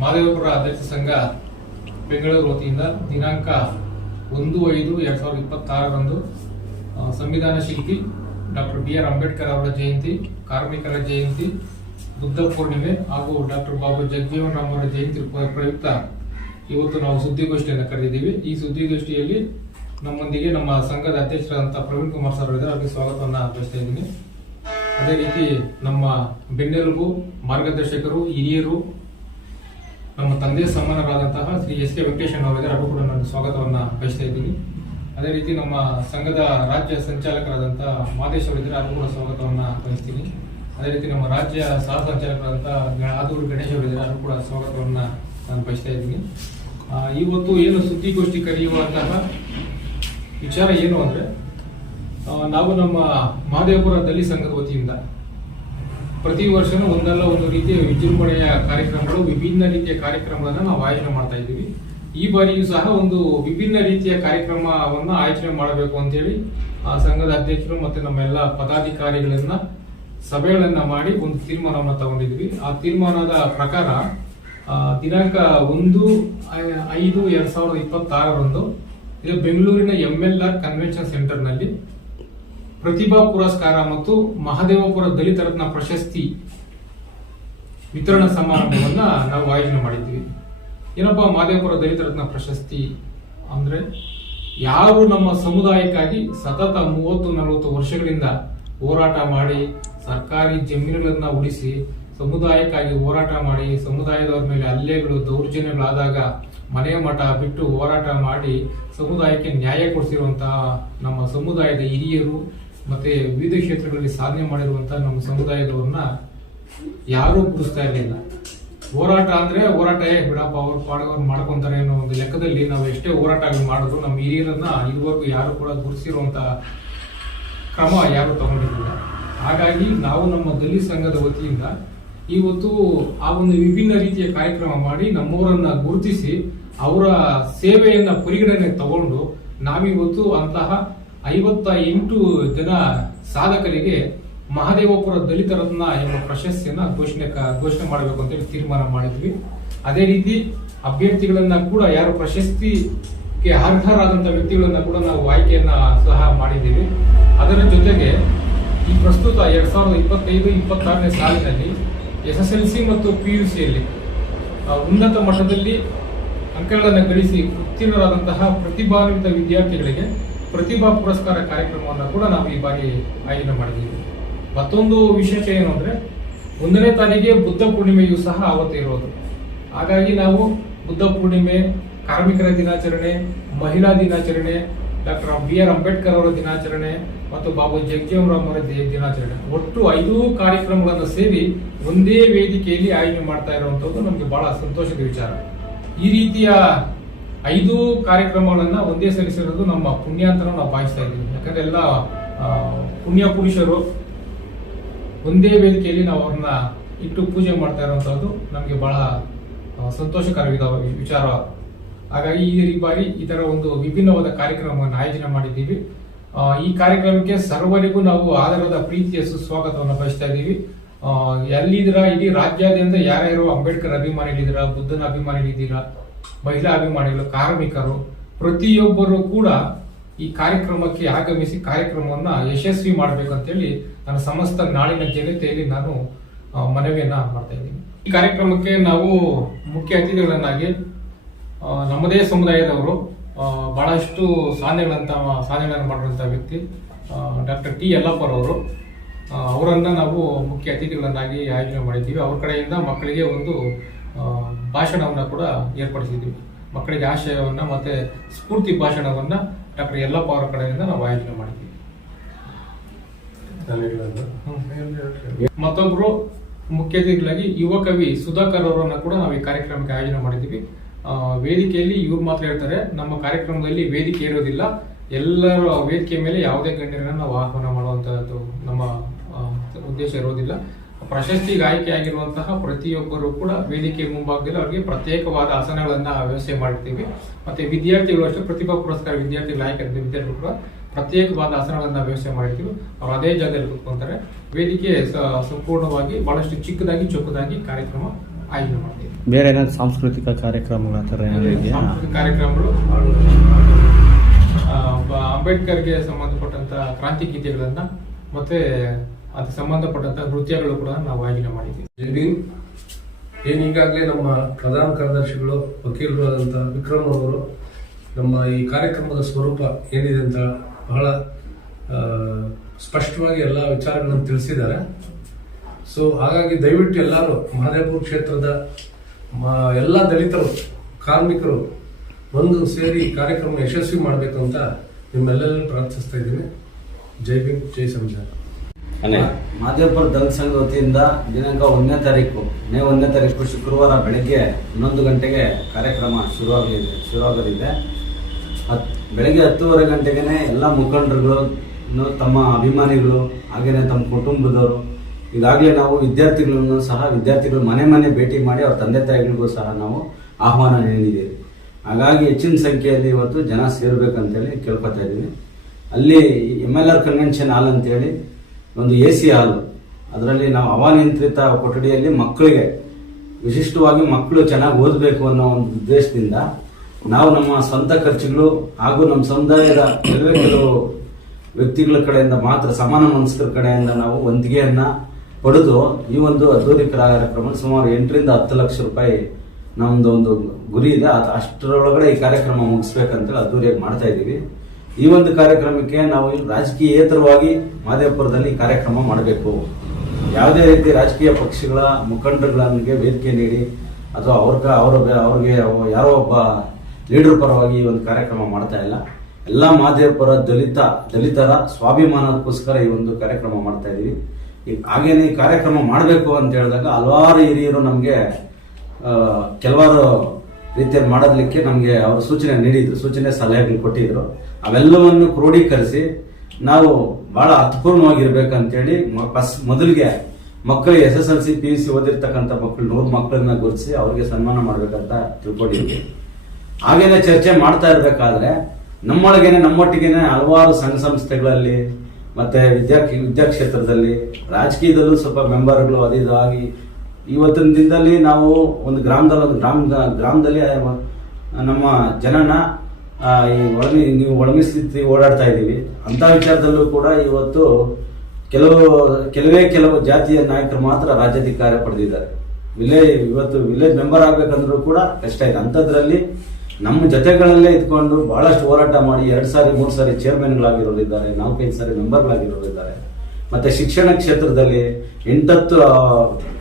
ಮಹದೇವಪುರ ದಲಿತ ಸಂಘ ಬೆಂಗಳೂರು ವತಿಯಿಂದ ದಿನಾಂಕ 1/5/2026ರಂದು ಸಂವಿಧಾನ ಶಿಲ್ಪಿ ಡಾಕ್ಟರ್ ಬಿ.ಆರ್. ಅಂಬೇಡ್ಕರ್ ಅವರ ಜಯಂತಿ, ಕಾರ್ಮಿಕರ ಜಯಂತಿ, ಬುದ್ಧ ಪೂರ್ಣಿಮೆ ಹಾಗೂ ಡಾಕ್ಟರ್ ಬಾಬು ಜಗಜೀವನ್ ರಾಮ್ ಅವರ ಜಯಂತಿ ಪ್ರಯುಕ್ತ ಇವತ್ತು ನಾವು ಸುದ್ದಿಗೋಷ್ಠಿಯನ್ನು ಕರೆದಿದ್ದೀವಿ. ಈ ಸುದ್ದಿಗೋಷ್ಠಿಯಲ್ಲಿ ನಮ್ಮೊಂದಿಗೆ ನಮ್ಮ ಸಂಘದ ಅಧ್ಯಕ್ಷರಾದಂತಹ ಪ್ರವೀಣ್ ಕುಮಾರ್ ಸರ್ ಅವರಿಗೆ ಅವರಿಗೆ ಸ್ವಾಗತವನ್ನು ಬಯಸ್ತಾ ಇದ್ದೀನಿ. ಅದೇ ರೀತಿ ನಮ್ಮ ಬೆನ್ನೆಲುಬು, ಮಾರ್ಗದರ್ಶಕರು, ಹಿರಿಯರು, ನಮ್ಮ ತಂದೆ ಸಮಾನರಾದಂತಹ ಶ್ರೀ ಎಸ್.ಕೆ. ವೆಂಕಟೇಶನ್ ಅವರಿಗೆ ಅವರು ಕೂಡ ನಾನು ಸ್ವಾಗತವನ್ನು ಬಯಸ್ತಾ ಇದ್ದೀನಿ. ಅದೇ ರೀತಿ ನಮ್ಮ ಸಂಘದ ರಾಜ್ಯ ಸಂಚಾಲಕರಾದಂತಹ ಮಾದೇಶ್ ಅವರಿದ್ದರೆ ಅವರು ಕೂಡ ಸ್ವಾಗತವನ್ನು ಬಯಸ್ತೀನಿ. ಅದೇ ರೀತಿ ನಮ್ಮ ರಾಜ್ಯ ಸಹ ಸಂಚಾಲಕರಾದಂತಹ ಆದೂರು ಗಣೇಶ್ ಅವರಿದ್ದರೆ ಅವರು ಕೂಡ ಸ್ವಾಗತವನ್ನು ನಾನು ಬಯಸ್ತಾ ಇದ್ದೀನಿ. ಇವತ್ತು ಏನು ಸುದ್ದಿಗೋಷ್ಠಿ ಕರೆಯುವಂತಹ ವಿಚಾರ ಏನು ಅಂದರೆ, ನಾವು ನಮ್ಮ ಮಹದೇವಪುರ ದಲಿತ ಸಂಘದ ವತಿಯಿಂದ ಪ್ರತಿ ವರ್ಷನೂ ಒಂದಲ್ಲ ಒಂದು ರೀತಿಯ ವಿಜೃಂಭಣೆಯ ಕಾರ್ಯಕ್ರಮಗಳು, ವಿಭಿನ್ನ ರೀತಿಯ ಕಾರ್ಯಕ್ರಮಗಳನ್ನು ನಾವು ಆಯೋಜನೆ ಮಾಡ್ತಾ ಇದ್ದೀವಿ. ಈ ಬಾರಿಯೂ ಸಹ ಒಂದು ವಿಭಿನ್ನ ರೀತಿಯ ಕಾರ್ಯಕ್ರಮವನ್ನು ಆಯೋಜನೆ ಮಾಡಬೇಕು ಅಂತೇಳಿ ಸಂಘದ ಅಧ್ಯಕ್ಷರು ಮತ್ತು ನಮ್ಮೆಲ್ಲ ಪದಾಧಿಕಾರಿಗಳನ್ನ ಸಭೆಗಳನ್ನ ಮಾಡಿ ಒಂದು ತೀರ್ಮಾನವನ್ನು ತಗೊಂಡಿದ್ವಿ. ಆ ತೀರ್ಮಾನದ ಪ್ರಕಾರ ದಿನಾಂಕ 1/5/2026ರಂದು ಇದು ಬೆಂಗಳೂರಿನ MLR ಕನ್ವೆನ್ಷನ್ ಸೆಂಟರ್ ನಲ್ಲಿ ಪ್ರತಿಭಾ ಪುರಸ್ಕಾರ ಮತ್ತು ಮಹದೇವಪುರ ದಲಿತ ರತ್ನ ಪ್ರಶಸ್ತಿ ವಿತರಣಾ ಸಮಾರಂಭವನ್ನ ನಾವು ಆಯೋಜನೆ ಮಾಡಿದ್ವಿ. ಏನಪ್ಪಾ ಮಹದೇವಪುರ ದಲಿತ ರತ್ನ ಪ್ರಶಸ್ತಿ ಅಂದ್ರೆ, ಯಾರು ನಮ್ಮ ಸಮುದಾಯಕ್ಕಾಗಿ ಸತತ 30-40 ವರ್ಷಗಳಿಂದ ಹೋರಾಟ ಮಾಡಿ ಸರ್ಕಾರಿ ಜಮೀನುಗಳನ್ನ ಉಳಿಸಿ ಸಮುದಾಯಕ್ಕಾಗಿ ಹೋರಾಟ ಮಾಡಿ ಸಮುದಾಯದವರ ಮೇಲೆ ಹಲ್ಲೆಗಳು, ದೌರ್ಜನ್ಯಗಳಾದಾಗ ಮನೆ ಮಠ ಬಿಟ್ಟು ಹೋರಾಟ ಮಾಡಿ ಸಮುದಾಯಕ್ಕೆ ನ್ಯಾಯ ಕೊಡಿಸಿರುವಂತಹ ನಮ್ಮ ಸಮುದಾಯದ ಹಿರಿಯರು ಮತ್ತೆ ವಿವಿಧ ಕ್ಷೇತ್ರಗಳಲ್ಲಿ ಸಾಧನೆ ಮಾಡಿರುವಂತಹ ನಮ್ಮ ಸಮುದಾಯದವ್ರನ್ನ ಯಾರೂ ಗುರುಸ್ತಾ ಇರಲಿಲ್ಲ. ಹೋರಾಟ ಅಂದ್ರೆ ಹೋರಾಟ ಬಿಡಪ್ಪ, ಅವ್ರು ಪಾಡವ್ರು ಮಾಡ್ಕೊಂತಾರೆ ಅನ್ನೋ ಒಂದು ಲೆಕ್ಕದಲ್ಲಿ ನಾವು ಎಷ್ಟೇ ಹೋರಾಟಗಳು ಮಾಡಿದ್ರು ನಮ್ಮ ಹಿರಿಯರನ್ನ ಇದುವರೆಗೂ ಯಾರು ಕೂಡ ಗುರುಸಿರುವಂತಹ ಕ್ರಮ ಯಾರು ತಗೊಂಡಿರಲಿಲ್ಲ. ಹಾಗಾಗಿ ನಾವು ನಮ್ಮ ದಲಿತ ಸಂಘದ ವತಿಯಿಂದ ಇವತ್ತು ಆ ಒಂದು ವಿಭಿನ್ನ ರೀತಿಯ ಕಾರ್ಯಕ್ರಮ ಮಾಡಿ ನಮ್ಮವರನ್ನ ಗುರುತಿಸಿ ಅವರ ಸೇವೆಯನ್ನ ಪರಿಗಣನೆ ತಗೊಂಡು ನಾವಿವತ್ತು ಅಂತಹ 58 ಜನ ಸಾಧಕರಿಗೆ ಮಹದೇವಪುರ ದಲಿತ ರತ್ನ ಎಂಬ ಪ್ರಶಸ್ತಿಯನ್ನ ಘೋಷಣೆ ಮಾಡಬೇಕು ಅಂತ ಹೇಳಿ ತೀರ್ಮಾನ ಮಾಡಿದ್ವಿ. ಅದೇ ರೀತಿ ಅಭ್ಯರ್ಥಿಗಳನ್ನ ಕೂಡ ಯಾರು ಪ್ರಶಸ್ತಿಗೆ ಅರ್ಹರಾದಂತಹ ವ್ಯಕ್ತಿಗಳನ್ನ ಕೂಡ ನಾವು ಆಯ್ಕೆಯನ್ನ ಸಹ ಮಾಡಿದ್ದೀವಿ. ಅದರ ಜೊತೆಗೆ ಈ ಪ್ರಸ್ತುತ 2025-26ನೇ ಸಾಲಿನಲ್ಲಿ SSLC ಮತ್ತು PUCಯಲ್ಲಿ ಉನ್ನತ ಮಟ್ಟದಲ್ಲಿ ಅಂಕಗಳನ್ನು ಗಳಿಸಿ ಉತ್ತೀರ್ಣರಾದಂತಹ ಪ್ರತಿಭಾನ್ವಿತ ವಿದ್ಯಾರ್ಥಿಗಳಿಗೆ ಪ್ರತಿಭಾ ಪುರಸ್ಕಾರ ಕಾರ್ಯಕ್ರಮವನ್ನು ಕೂಡ ನಾವು ಈ ಬಾರಿ ಆಯೋಜನೆ ಮಾಡಿದ್ದೀವಿ. ಮತ್ತೊಂದು ವಿಶೇಷ ಏನು ಅಂದ್ರೆ, 1ನೇ ತಾರೀಕಿಗೆ ಬುದ್ಧ ಪೂರ್ಣಿಮೆಯೂ ಸಹ ಅವತ್ತೇ ಇರೋದು. ಹಾಗಾಗಿ ನಾವು ಬುದ್ಧ ಪೂರ್ಣಿಮೆ, ಕಾರ್ಮಿಕರ ದಿನಾಚರಣೆ, ಮಹಿಳಾ ದಿನಾಚರಣೆ, ಡಾಕ್ಟರ್ ಬಿ.ಆರ್. ಅಂಬೇಡ್ಕರ್ ಅವರ ದಿನಾಚರಣೆ ಮತ್ತು ಬಾಬು ಜಗಜೀವನ್ ರಾಮ್ ಅವರ ದಿನಾಚರಣೆ, ಒಟ್ಟು 5 ಕಾರ್ಯಕ್ರಮಗಳನ್ನು ಸೇರಿ ಒಂದೇ ವೇದಿಕೆಯಲ್ಲಿ ಆಯೋಜನೆ ಮಾಡ್ತಾ ಇರುವಂತದ್ದು ನಮಗೆ ಬಹಳ ಸಂತೋಷದ ವಿಚಾರ. ಈ ರೀತಿಯ 5 ಕಾರ್ಯಕ್ರಮಗಳನ್ನ ಒಂದೇ ಸಲ್ಲಿಸಿರೋದು ನಮ್ಮ ಪುಣ್ಯ ಅಂತ ನಾವು ಭಾವಿಸ್ತಾ ಇದ್ದೀವಿ. ಯಾಕಂದ್ರೆ ಎಲ್ಲ ಪುಣ್ಯ ಪುರುಷರು ಒಂದೇ ವೇದಿಕೆಯಲ್ಲಿ ನಾವು ಅವ್ರನ್ನ ಇಟ್ಟು ಪೂಜೆ ಮಾಡ್ತಾ ಇರುವಂತದ್ದು ನಮಗೆ ಬಹಳ ಸಂತೋಷಕರವಾದ ವಿಚಾರ. ಹಾಗಾಗಿ ಈ ಬಾರಿ ಈ ತರ ಒಂದು ವಿಭಿನ್ನವಾದ ಕಾರ್ಯಕ್ರಮವನ್ನು ಆಯೋಜನೆ ಮಾಡಿದ್ದೀವಿ. ಈ ಕಾರ್ಯಕ್ರಮಕ್ಕೆ ಸರ್ವರಿಗೂ ನಾವು ಆಧಾರದ ಪ್ರೀತಿಯ ಸುಸ್ವಾಗತವನ್ನು ಬಯಸ್ತಾ ಇದ್ದೀವಿ. ಎಲ್ಲಿದ್ದೀರಾ, ಇಡೀ ರಾಜ್ಯಾದ್ಯಂತ ಯಾರ್ಯಾರು ಅಂಬೇಡ್ಕರ್ ಅಭಿಮಾನಿಗಳಿದ್ದೀರಾ, ಬುದ್ಧನ ಅಭಿಮಾನಿಗಳಿದ್ದೀರಾ, ಮಹಿಳಾ ಅಭಿಮಾನಿಗಳು, ಕಾರ್ಮಿಕರು, ಪ್ರತಿಯೊಬ್ಬರು ಕೂಡ ಈ ಕಾರ್ಯಕ್ರಮಕ್ಕೆ ಆಗಮಿಸಿ ಕಾರ್ಯಕ್ರಮವನ್ನ ಯಶಸ್ವಿ ಮಾಡಬೇಕಂತೇಳಿ ನನ್ನ ಸಮಸ್ತ ನಾಡಿನ ಜನತೆಯಲ್ಲಿ ನಾನು ಮನವಿಯನ್ನ ಮಾಡ್ತಾ ಇದ್ದೀನಿ. ಈ ಕಾರ್ಯಕ್ರಮಕ್ಕೆ ನಾವು ಮುಖ್ಯ ಅತಿಥಿಗಳನ್ನಾಗಿ ನಮ್ಮದೇ ಸಮುದಾಯದವರು ಬಹಳಷ್ಟು ಸಾಧನೆಗಳನ್ನು ಮಾಡಿರುವಂತಹ ವ್ಯಕ್ತಿ ಡಾಕ್ಟರ್ ಟಿ. ಯಲ್ಲಪ್ಪರವರು, ಅವರನ್ನ ನಾವು ಮುಖ್ಯ ಅತಿಥಿಗಳನ್ನಾಗಿ ಆಯೋಜನೆ ಮಾಡಿದ್ದೀವಿ. ಅವ್ರ ಕಡೆಯಿಂದ ಮಕ್ಕಳಿಗೆ ಒಂದು ಭಾಷಣವನ್ನ ಕೂಡ ಏರ್ಪಡಿಸಿದ್ದೀವಿ. ಮಕ್ಕಳಿಗೆ ಆಶಯವನ್ನ ಮತ್ತೆ ಸ್ಫೂರ್ತಿ ಭಾಷಣವನ್ನ ಡಾಕ್ಟರ್ ಯಲ್ಲಪ್ಪ ಅವರ ಕಡೆಯಿಂದ ನಾವು ಆಯೋಜನೆ ಮಾಡಿದ್ದೀವಿ. ಮತ್ತೊಬ್ರು ಮುಖ್ಯ ಅತಿಥಿಗಳಾಗಿ ಯುವ ಕವಿ ಸುಧಾಕರ್ ಅವರನ್ನ ಕೂಡ ನಾವು ಈ ಕಾರ್ಯಕ್ರಮಕ್ಕೆ ಆಯೋಜನೆ ಮಾಡಿದ್ದೀವಿ. ವೇದಿಕೆಯಲ್ಲಿ ಇವ್ರು ಮಾತ್ರ ಹೇಳ್ತಾರೆ, ನಮ್ಮ ಕಾರ್ಯಕ್ರಮದಲ್ಲಿ ವೇದಿಕೆ ಇರೋದಿಲ್ಲ, ಎಲ್ಲರೂ ವೇದಿಕೆ ಮೇಲೆ ಯಾವುದೇ ಗಣ್ಯರನ್ನ ನಾವು ಆಹ್ವಾನ ಮಾಡುವಂತಹದ್ದು ನಮ್ಮ ಉದ್ದೇಶ ಇರೋದಿಲ್ಲ. ಪ್ರಶಸ್ತಿಗೆ ಆಯ್ಕೆಯಾಗಿರುವಂತಹ ಪ್ರತಿಯೊಬ್ಬರು ಕೂಡ ವೇದಿಕೆ ಮುಂಭಾಗದಲ್ಲಿ ಅವರಿಗೆ ಪ್ರತ್ಯೇಕವಾದ ಆಸನಗಳನ್ನ ವ್ಯವಸ್ಥೆ ಮಾಡಿರ್ತೀವಿ. ಮತ್ತೆ ವಿದ್ಯಾರ್ಥಿಗಳು ಅಷ್ಟೇ, ಪ್ರತಿಭಾ ಪುರಸ್ಕಾರ ವಿದ್ಯಾರ್ಥಿಗಳು ವಿದ್ಯಾರ್ಥಿಗಳು ಕೂಡ ಪ್ರತ್ಯೇಕವಾದ ಆಸನಗಳನ್ನ ವ್ಯವಸ್ಥೆ ಮಾಡಿರ್ತೀವಿ. ಅವ್ರು ಅದೇ ಜಾಗದಲ್ಲಿ ಕೂತ್ಕೊಂತಾರೆ. ವೇದಿಕೆ ಸಂಪೂರ್ಣವಾಗಿ ಬಹಳಷ್ಟು ಚಿಕ್ಕದಾಗಿ ಚೊಕ್ಕದಾಗಿ ಕಾರ್ಯಕ್ರಮ ಆಯೋಜನೆ ಮಾಡ್ತೀವಿ. ಬೇರೆ ಏನಾದ್ರು ಸಾಂಸ್ಕೃತಿಕ ಕಾರ್ಯಕ್ರಮಗಳ ಥರ ಏನಾದ್ರು ಇದೆಯಾ? ಸಾಂಸ್ಕೃತಿಕ ಕಾರ್ಯಕ್ರಮಗಳು, ಅಂಬೇಡ್ಕರ್ಗೆ ಸಂಬಂಧಪಟ್ಟಂತ ಕ್ರಾಂತಿ ಗೀತೆಗಳನ್ನ ಮತ್ತೆ ಅದಕ್ಕೆ ಸಂಬಂಧಪಟ್ಟಂತ ನೃತ್ಯಗಳು ಕೂಡ ನಾವು ಆಯೋಜನೆ ಮಾಡಿದ್ದೀವಿ. ಈಗಾಗಲೇ ನಮ್ಮ ಪ್ರಧಾನ ಕಾರ್ಯದರ್ಶಿಗಳು ವಕೀಲರು ಆದಂಥ ವಿಕ್ರಮ್ ಅವರು ನಮ್ಮ ಈ ಕಾರ್ಯಕ್ರಮದ ಸ್ವರೂಪ ಏನಿದೆ ಅಂತ ಬಹಳ ಸ್ಪಷ್ಟವಾಗಿ ಎಲ್ಲ ವಿಚಾರಗಳನ್ನು ತಿಳಿಸಿದ್ದಾರೆ. ಸೊ ಹಾಗಾಗಿ ದಯವಿಟ್ಟು ಎಲ್ಲರೂ ಮಹದೇವಪುರ ಕ್ಷೇತ್ರದ ಎಲ್ಲ ದಲಿತರು, ಕಾರ್ಮಿಕರು ಒಂದು ಸೇರಿ ಕಾರ್ಯಕ್ರಮ ಯಶಸ್ವಿ ಮಾಡಬೇಕು ಅಂತ ನಿಮ್ಮೆಲ್ಲರೂ ಪ್ರಾರ್ಥಿಸ್ತಾ ಇದ್ದೀನಿ. ಜೈ ಭೀಮ್, ಜೈ ಸಂವಿಧಾನ. ಮಹದೇವಪುರ ದಲಿತ ಸಂಘದ ವತಿಯಿಂದ ದಿನಾಂಕ 1ನೇ ತಾರೀಕು ಮೇ 1ನೇ ತಾರೀಕು ಶುಕ್ರವಾರ ಬೆಳಗ್ಗೆ 11 ಗಂಟೆಗೆ ಕಾರ್ಯಕ್ರಮ ಶುರುವಾಗಲಿದೆ. ಬೆಳಗ್ಗೆ 10:30 ಗಂಟೆಗೆ ಎಲ್ಲ ಮುಖಂಡರುಗಳು, ತಮ್ಮ ಅಭಿಮಾನಿಗಳು, ಹಾಗೆಯೇ ತಮ್ಮ ಕುಟುಂಬದವರು, ಈಗಾಗಲೇ ನಾವು ವಿದ್ಯಾರ್ಥಿಗಳು ಮನೆ ಭೇಟಿ ಮಾಡಿ ಅವ್ರ ತಂದೆ ತಾಯಿಗಳಿಗೂ ಸಹ ನಾವು ಆಹ್ವಾನ ನೀಡಿದ್ದೀವಿ. ಹಾಗಾಗಿ ಹೆಚ್ಚಿನ ಸಂಖ್ಯೆಯಲ್ಲಿ ಇವತ್ತು ಜನ ಸೇರಬೇಕಂತೇಳಿ ಕೇಳ್ಕೊತಾ ಇದ್ದೀವಿ. ಅಲ್ಲಿ MLR ಕನ್ವೆನ್ಷನ್ ಹಾಲ್ ಅಂತೇಳಿ ಒಂದು AC ಹಾಲ್, ಅದರಲ್ಲಿ ನಾವು ಹವಾನಿಯಂತ್ರಿತ ಕೊಠಡಿಯಲ್ಲಿ ಮಕ್ಕಳಿಗೆ ವಿಶಿಷ್ಟವಾಗಿ ಮಕ್ಕಳು ಚೆನ್ನಾಗಿ ಓದಬೇಕು ಅನ್ನೋ ಒಂದು ಉದ್ದೇಶದಿಂದ ನಾವು ನಮ್ಮ ಸ್ವಂತ ಖರ್ಚುಗಳು ಹಾಗೂ ನಮ್ಮ ಸಮುದಾಯದ ಕೆಲವು ವ್ಯಕ್ತಿಗಳ ಕಡೆಯಿಂದ ಮಾತ್ರ, ಸಮಾನ ಮನಸ್ಕರ ಕಡೆಯಿಂದ ನಾವು ವಂತಿಗೆಯನ್ನ ಪಡೆದು ಈ ಒಂದು ಅದ್ದೂರಿ ಕಾರ್ಯಕ್ರಮ ಸುಮಾರು 8ರಿಂದ 10 ಲಕ್ಷ ರೂಪಾಯಿ ನಮ್ದು ಒಂದು ಗುರಿ ಇದೆ. ಅಷ್ಟರೊಳಗಡೆ ಈ ಕಾರ್ಯಕ್ರಮ ಮುಗಿಸ್ಬೇಕಂತೇಳಿ ಅದ್ದೂರಿಯಾಗಿ ಮಾಡ್ತಾ ಇದ್ದೀವಿ. ಈ ಒಂದು ಕಾರ್ಯಕ್ರಮಕ್ಕೆ ನಾವು ರಾಜಕೀಯೇತರವಾಗಿ ಮಹದೇವಪುರದಲ್ಲಿ ಕಾರ್ಯಕ್ರಮ ಮಾಡಬೇಕು. ಯಾವುದೇ ರೀತಿ ರಾಜಕೀಯ ಪಕ್ಷಗಳ ಮುಖಂಡರುಗಳಿಗೆ ವೇದಿಕೆ ನೀಡಿ ಅಥವಾ ಅವ್ರಿಗೆ ಯಾರೋ ಒಬ್ಬ ಲೀಡರ್ ಪರವಾಗಿ ಈ ಒಂದು ಕಾರ್ಯಕ್ರಮ ಮಾಡ್ತಾ ಇಲ್ಲ. ಎಲ್ಲ ಮಹದೇವಪುರ ದಲಿತರ ಸ್ವಾಭಿಮಾನಕ್ಕೋಸ್ಕರ ಈ ಒಂದು ಕಾರ್ಯಕ್ರಮ ಮಾಡ್ತಾ ಇದೀವಿ. ಹಾಗೇನೆ ಈ ಕಾರ್ಯಕ್ರಮ ಮಾಡಬೇಕು ಅಂತ ಹೇಳಿದಾಗ ಹಲವಾರು ಹಿರಿಯರು ನಮಗೆ ಕೆಲವಾರು ರೀತಿಯಲ್ಲಿ ಮಾಡೋದಕ್ಕೆ ನಮಗೆ ಅವರು ಸೂಚನೆ ಸಲಹೆಗಳು ಕೊಟ್ಟಿದ್ರು. ಅವೆಲ್ಲವನ್ನು ಕ್ರೋಢೀಕರಿಸಿ ನಾವು ಬಹಳ ಅರ್ಥಪೂರ್ಣವಾಗಿರ್ಬೇಕಂತೇಳಿ ಮೊದಲಿಗೆ ಮಕ್ಕಳಿಗೆ SSLC PUC ಓದಿರ್ತಕ್ಕಂಥ ಮಕ್ಕಳು 100 ಮಕ್ಕಳನ್ನ ಗುರುತಿಸಿ ಅವ್ರಿಗೆ ಸನ್ಮಾನ ಮಾಡ್ಬೇಕಂತ ತಿಳ್ಕೊಂಡಿದ್ವಿ. ಹಾಗೇನೆ ಚರ್ಚೆ ಮಾಡ್ತಾ ಇರ್ಬೇಕಾದ್ರೆ ನಮ್ಮೊಟ್ಟಿಗೆನೆ ಹಲವಾರು ಸಂಘ ಸಂಸ್ಥೆಗಳಲ್ಲಿ ಮತ್ತೆ ವಿದ್ಯಾಕ್ಷೇತ್ರದಲ್ಲಿ ರಾಜಕೀಯದಲ್ಲೂ ಸ್ವಲ್ಪ ಮೆಂಬರ್ಗಳು ಅದಿದಾಗಿ ಇವತ್ತಿನ ದಿನದಲ್ಲಿ ನಾವು ಒಂದು ಗ್ರಾಮದಲ್ಲಿ ನಮ್ಮ ಜನನ ನೀವು ಒಳಮಿಸ್ಲಿಕ್ಕೆ ಓಡಾಡ್ತಾ ಇದ್ದೀವಿ. ಅಂತ ವಿಚಾರದಲ್ಲೂ ಕೂಡ ಇವತ್ತು ಕೆಲವು ಜಾತಿಯ ನಾಯಕರು ಮಾತ್ರ ರಾಜ್ಯಾಧಿಕಾರ ಪಡೆದಿದ್ದಾರೆ. ಇವತ್ತು ವಿಲೇಜ್ ಮೆಂಬರ್ ಆಗ್ಬೇಕಂದ್ರೂ ಕೂಡ ಕಷ್ಟ ಇದೆ. ಅಂಥದ್ರಲ್ಲಿ ನಮ್ಮ ಜೊತೆಗಳಲ್ಲೇ ಇದ್ಕೊಂಡು ಬಹಳಷ್ಟು ಹೋರಾಟ ಮಾಡಿ 2 ಸಾರಿ 3 ಸಾರಿ ಚೇರ್ಮನ್ಗಳಾಗಿರೋರಿದ್ದಾರೆ, 4-5 ಸಾರಿ ಮೆಂಬರ್ಗಳಾಗಿರೋರಿದ್ದಾರೆ. ಮತ್ತೆ ಶಿಕ್ಷಣ ಕ್ಷೇತ್ರದಲ್ಲಿ 8-10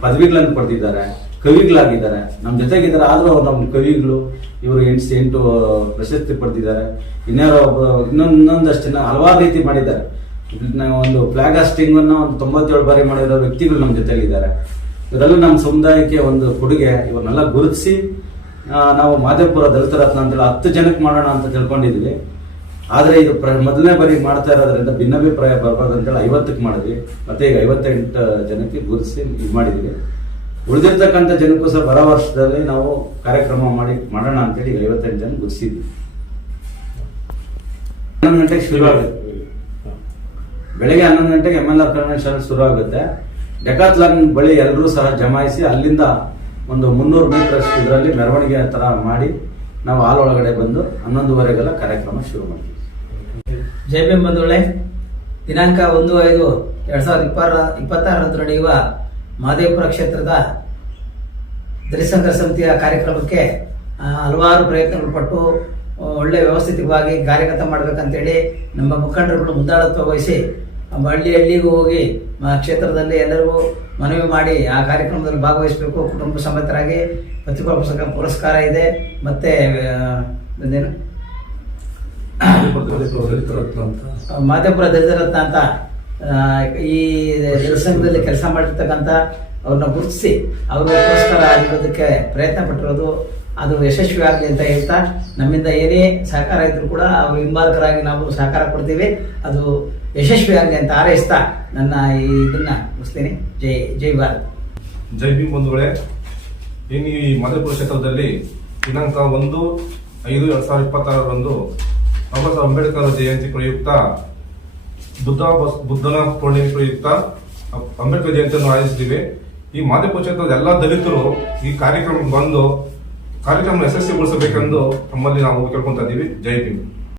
ಪದವಿಗಳನ್ನು ಪಡೆದಿದ್ದಾರೆ, ಕವಿಗಳಾಗಿದ್ದಾರೆ, ನಮ್ಮ ಜೊತೆಗಿದ್ದಾರೆ. ಆದ್ರೂ ಅವ್ರು ನಮ್ಮ ಕವಿಗಳು, ಇವರು 8 ಪ್ರಶಸ್ತಿ ಪಡೆದಿದ್ದಾರೆ. ಇನ್ನೊಂದಷ್ಟು ಹಲವಾರು ರೀತಿ ಮಾಡಿದ್ದಾರೆ. ಒಂದು ಫ್ಲಾಗ್ ಹಾಸ್ಟಿಂಗ್ ಅನ್ನು 97 ಬಾರಿ ಮಾಡಿರೋ ವ್ಯಕ್ತಿಗಳು ನಮ್ಮ ಜೊತೆಲಿದ್ದಾರೆ. ಇವರೆಲ್ಲ ನಮ್ಮ ಸಮುದಾಯಕ್ಕೆ ಒಂದು ಕೊಡುಗೆ. ಇವನ್ನೆಲ್ಲ ಗುರುತಿಸಿ ನಾವು ಮಹದೇವಪುರ ದಲಿತ ರತ್ನ ಅಂತೇಳಿ 10 ಜನಕ್ಕೆ ಮಾಡೋಣ ಅಂತ ತಿಳ್ಕೊಂಡಿದ್ವಿ. ಆದ್ರೆ ಇದು ಮೊದಲನೇ ಬಾರಿ ಮಾಡ್ತಾ ಇರೋದ್ರಿಂದ ಭಿನ್ನಾಭಿಪ್ರಾಯ ಬರಬಾರ್ದು ಅಂತೇಳಿ 50ಕ್ಕೆ ಮಾಡಿದ್ವಿ. ಮತ್ತೆ ಈಗ 58 ಜನಕ್ಕೆ ಗುರುತಿಸಿ ಇದು ಮಾಡಿದ್ವಿ. ಉಳಿದಿರ್ತಕ್ಕಂಥ ಜನಕ್ಕೂ ಸಹ ಬರೋ ವರ್ಷದಲ್ಲಿ ನಾವು ಕಾರ್ಯಕ್ರಮ ಮಾಡೋಣ ಅಂತೇಳಿ ಈಗ 58 ಜನ ಗುರುತಿಸಿದ್ವಿ. 11 ಗಂಟೆಗೆ ಶುರು ಆಗುತ್ತೆ. ಬೆಳಗ್ಗೆ 11 ಗಂಟೆಗೆ MLR ಕನ್ವೆನ್ಷನ್ ಶುರು ಆಗುತ್ತೆ. ಡೆಕಾಥ್ಲಾನ್ ಬಳಿ ಎಲ್ಲರೂ ಸಹ ಜಮಾಯಿಸಿ ಅಲ್ಲಿಂದ ಒಂದು 300 ಮೀಟರ್ ಇದರಲ್ಲಿ ಮೆರವಣಿಗೆ ತರ ಮಾಡಿ ನಾವು ಹಾಲ್ ಒಳಗಡೆ ಬಂದು 11:30ಗೆಲ್ಲ ಕಾರ್ಯಕ್ರಮ ಶುರು ಮಾಡ್ತೀವಿ. ಜೈ ಭೀಮ್ ಬಂಧುಗಳೇ, ದಿನಾಂಕ 1/5/2026 ನಡೆಯುವ ಮಹದೇವಪುರ ಕ್ಷೇತ್ರದ ದಲಿತ ಸಂಘರ್ಷ ಸಮಿತಿಯ ಕಾರ್ಯಕ್ರಮಕ್ಕೆ ಹಲವಾರು ಪ್ರಯತ್ನಗಳು ಪಟ್ಟು ಒಳ್ಳೆ ವ್ಯವಸ್ಥಿತವಾಗಿ ಕಾರ್ಯಗತ ಮಾಡಬೇಕಂತೇಳಿ ನಮ್ಮ ಮುಖಂಡರುಗಳು ಮುಂದಾಳತ್ವ ವಹಿಸಿ ಹಳ್ಳಿಗೂ ಹೋಗಿ ಕ್ಷೇತ್ರದಲ್ಲಿ ಎಲ್ಲರಿಗೂ ಮನವಿ ಮಾಡಿ ಆ ಕಾರ್ಯಕ್ರಮದಲ್ಲಿ ಭಾಗವಹಿಸಬೇಕು. ಕುಟುಂಬ ಸಮೇತರಾಗಿ ಪ್ರತಿಭಾ ಪುರಸ್ಕಾರ ಇದೆ. ಮತ್ತೆ ಮಹದೇವಪುರ ದಲಿತ ರತ್ನ ಅಂತ ಈ ದಲಿತ ಸಂಘದಲ್ಲಿ ಕೆಲಸ ಮಾಡಿರ್ತಕ್ಕಂಥ ಅವ್ರನ್ನ ಗುರುತಿಸಿ ಅವರು ಪುರಸ್ಕಾರ ಆಗಿರೋದಕ್ಕೆ ಪ್ರಯತ್ನ ಪಟ್ಟಿರೋದು. ಅದು ಯಶಸ್ವಿ ಆಗಲಿ ಅಂತ ಹೇಳ್ತಾ, ನಮ್ಮಿಂದ ಏನೇ ಸಹಕಾರ ಇದ್ರು ಕೂಡ ಅವರು ಹಿಂಬಾಲಕರಾಗಿ ನಾವು ಸಹಕಾರ ಕೊಡ್ತೀವಿ. ಅದು ಯಶಸ್ವಿ ಆಗಲಿ ಅಂತ ಹಾರೈಸ್ತಾ ನನ್ನ ಇದನ್ನ ಮುಗಿಸ್ತೀನಿ. ಜೈ ಭಾರತ್. ಜೈ ಭೀಮ್ ಬಂಧುಗಳೇ, ಇನ್ನು ಈ ಮಹದೇವಪುರ ಕ್ಷೇತ್ರದಲ್ಲಿ ದಿನಾಂಕ 1/5/2026 ಬಾಬಾ ಸಾಹೇಬ್ ಅಂಬೇಡ್ಕರ್ ಜಯಂತಿ ಪ್ರಯುಕ್ತ ಬುದ್ಧನ ಪೂರ್ಣಿಮೆ ಪ್ರಯುಕ್ತ ಅಂಬೇಡ್ಕರ್ ಜಯಂತಿಯನ್ನು ಆಯೋಜಿಸಿದ್ದೇವೆ. ಈ ಮಾದೇಪುರ ಕ್ಷೇತ್ರದ ಎಲ್ಲಾ ದಲಿತರು ಈ ಕಾರ್ಯಕ್ರಮಕ್ಕೆ ಬಂದು ಕಾರ್ಯಕ್ರಮ ಯಶಸ್ವಿಗೊಳಿಸಬೇಕೆಂದು ತಮ್ಮಲ್ಲಿ ನಾವು ಕೇಳ್ಕೊಂತ ಇದ್ದೀವಿ. ಜೈ ಭೀಮ್.